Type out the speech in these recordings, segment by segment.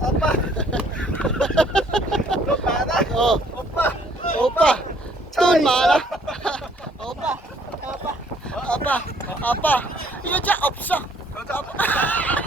Opa. Lupana. Oh, Opa. opa. Tun mana. Opa. Opa. Opa. Opa. Iyo ja opsa. Opa.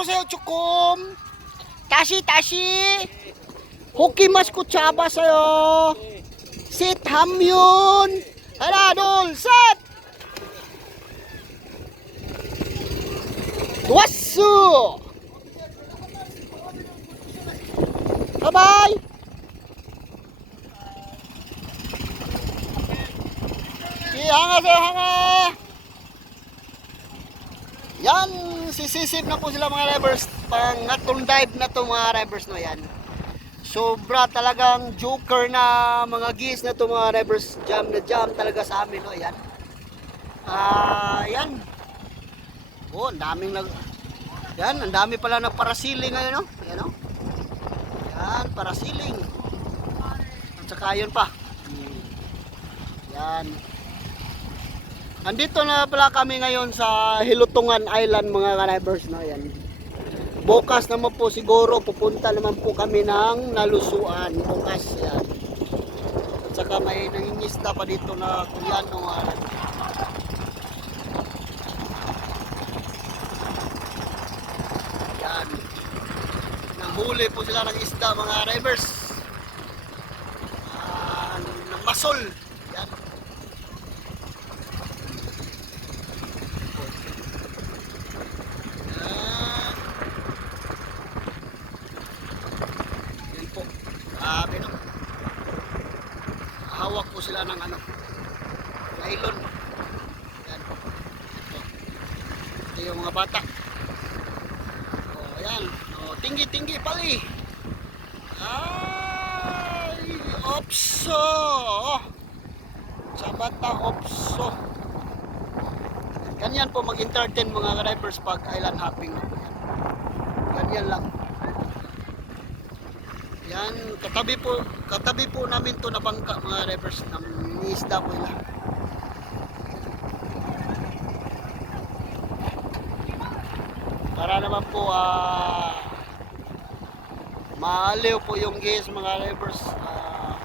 들어오세요 조금. 다시 다시. 호기 마스크 잡았어요. 셋 담윤 하나 둘셋. 왔어. 바바이. 예, 이 항아세요 항아. 얀 sisisip na po sila mga drivers. Pangatong dive na to mga drivers no yan. Sobra talagang joker na mga gis na to mga drivers. Jam na jam talaga sa amin no yan. Ah, yan. Oh, daming nag Yan, ang dami pala ng parasiling ngayon no. Yan no. Yan, parasiling. At saka yun pa. Yan. Andito na pala kami ngayon sa Hilutungan Island mga drivers no yan. Bukas naman po siguro pupunta naman po kami ng Nalusuan bukas yan. At saka may nangingisda pa dito na kulyano mga Yan. Nanghuli po sila ng isda mga drivers. Ah, ng masol. Yan. Yan. Yan po. Grabe no. Hawak po sila ng ano. Nylon. Yan. Ito. Yung mga bata. Oh, ayan. Oh, tinggi-tinggi pali. Ay, opso. Sa bata opso. Ganyan po mag-entertain mga drivers pag island hopping. Ganyan lang. Yan, katabi po, katabi po namin to na bangka mga drivers na niisda po ila. Para naman po ah maaliw po yung guys mga drivers ah,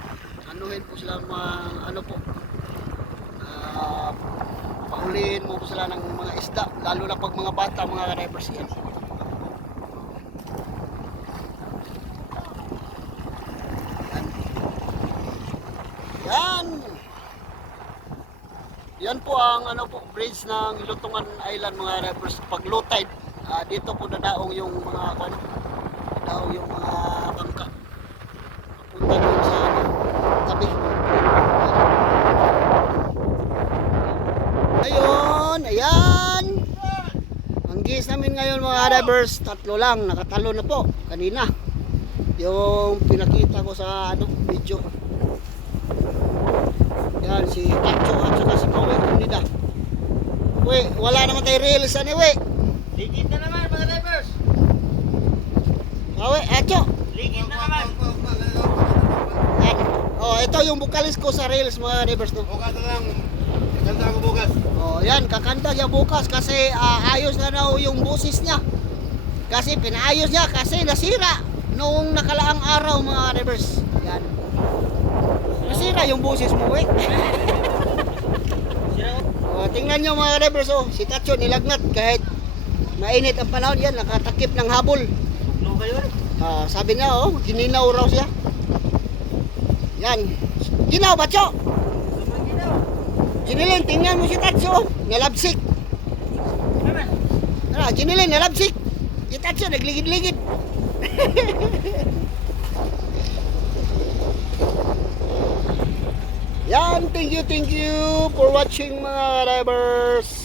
anuhin po sila mga ano po ah, paulihin mo po sila ng mga isda lalo na pag mga bata mga drivers yan yan yan po ang ano po bridge ng Lutungan Island mga drivers pag low tide ah, dito po dadaong yung mga ano, dadaong yung mga bangka punta doon sa ano, tabi Ayun, ayan. Ang gis namin ngayon mga divers, tatlo lang, nakatalo na po kanina. Yung pinakita ko sa ano, video. Yan, si Tacho at saka si Kowe Unida. We, wala naman tayo reels anyway. Ligid na naman mga drivers. Kowe, Acho. Ligid na naman. Yan. Oh, ito yung bukalis ko sa reels mga divers no. Bukas na lang. Ganda ako bukas. Oh, yan, kakanta niya bukas kasi ah, ayos na daw yung busis niya. Kasi pinaayos niya kasi nasira noong nakalaang araw mga rivers. Yan. Nasira yung busis mo, eh. oh, tingnan niyo mga rivers, oh. Si Tacho nilagnat kahit mainit ang panahon yan, nakatakip ng habol. Ano kayo? Ah, sabi niya, oh, gininaw raw siya. Yan. Ginaw ba, Cho? Jinilin, tingnan mo si Tatso. Nalabsik. Naman. Ano, Jinilin, nalabsik. Si Tatso, nagligid-ligid. Yan, thank you, thank you for watching mga drivers.